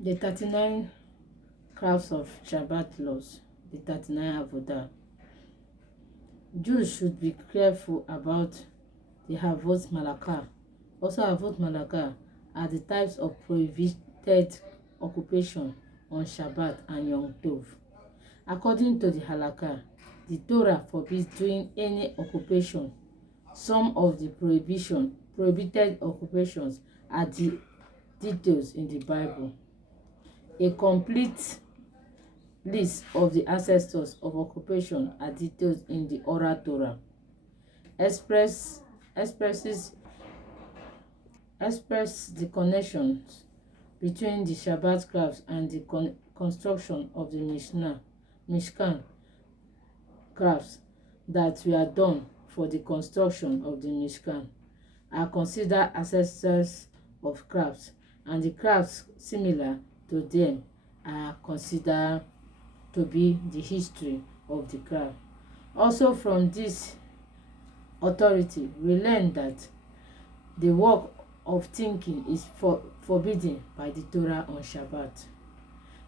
The 39 crafts of Shabbat laws, the 39 avodah. Jews should be careful about the Havot Malakah. Also, Havot Malakah are the types of prohibited occupation on Shabbat and Yom Tov. According to the Halacha, the Torah forbids doing any occupation. Some of the prohibited occupations are the details in the Bible. A complete list of the ancestors of occupation are detailed in the Oral Torah. Express the connections between the Shabbat crafts and the construction of the Mishkan crafts that were done for the construction of the Mishkan are considered ancestors of crafts, and the crafts similar to them are considered to be the history of the craft. Also, from this authority, we learn that the work of thinking is forbidden by the Torah on Shabbat.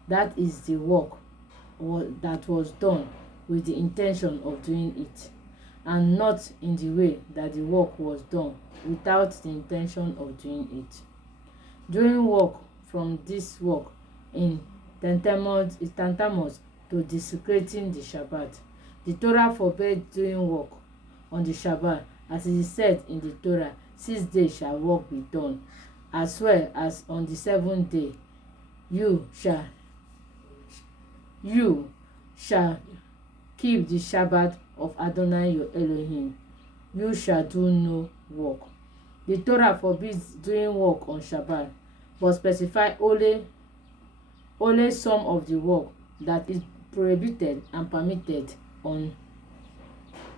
That is the work that was done with the intention of doing it, and not in the way that the work was done without the intention of doing it. Doing work from this work is tantamount to desecrating the Shabbat. The Torah forbids doing work on the Shabbat, as it is said in the Torah, 6 days shall work be done, as well as on the 7th day you shall keep the Shabbat of Adonai your Elohim. You shall do no work. The Torah forbids doing work on Shabbat, but specify only some of the work that is prohibited and permitted on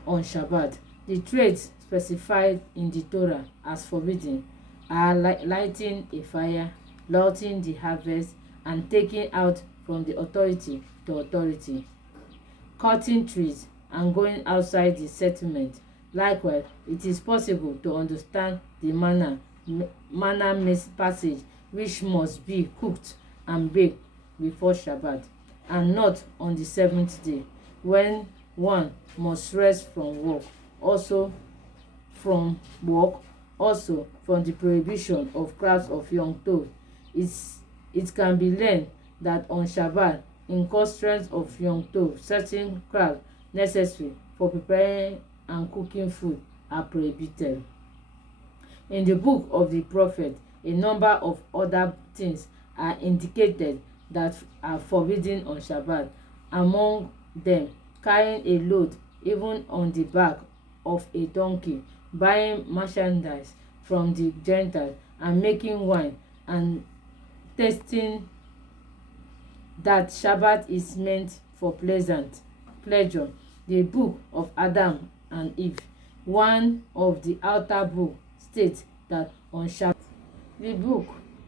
Shabbat. The trades specified in the Torah as forbidden are lighting a fire, looting the harvest, and taking out from the authority to authority, cutting trees, and going outside the settlement. Likewise, it is possible to understand the manna passage, which must be cooked and baked before Shabbat, and not on the 7th day, when one must rest from work. Also from the prohibition of crafts of Yom Tov, it can be learned that on Shabbat, in constructions of Yom Tov, certain crafts necessary for preparing and cooking food are prohibited. In the book of the prophet, a number of other things are indicated that are forbidden on Shabbat. Among them, carrying a load even on the back of a donkey, buying merchandise from the Gentiles, and making wine, and tasting that Shabbat is meant for pleasure. The book of Adam and Eve, one of the outer book, states that on Shabbat. The book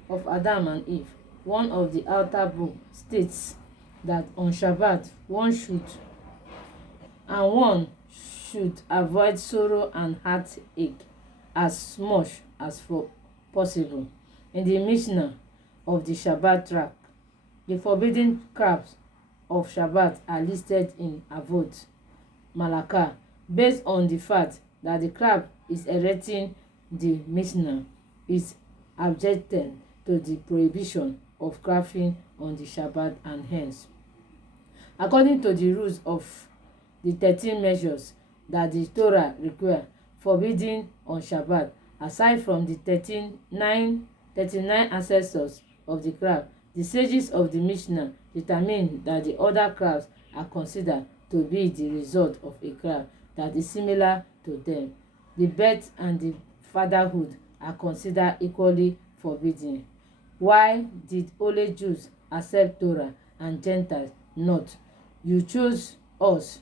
of Adam and Eve, one of the outer book, states that on Shabbat one should avoid sorrow and heartache as much as possible. In the Mishnah of the Shabbat tract, the forbidden crafts of Shabbat are listed in Havot Malakah, based on the fact that the craft is erecting the Mishnah is objected to the prohibition of crafting on the Shabbat, and hence, according to the rules of the 13 measures that the Torah require forbidding on Shabbat, aside from the 39 ancestors of the craft, the sages of the Mishnah determine that the other crafts are considered to be the result of a craft that is similar to them. The birth and the fatherhood are considered equally forbidden. Why did only Jews accept Torah and Gentiles not? You chose us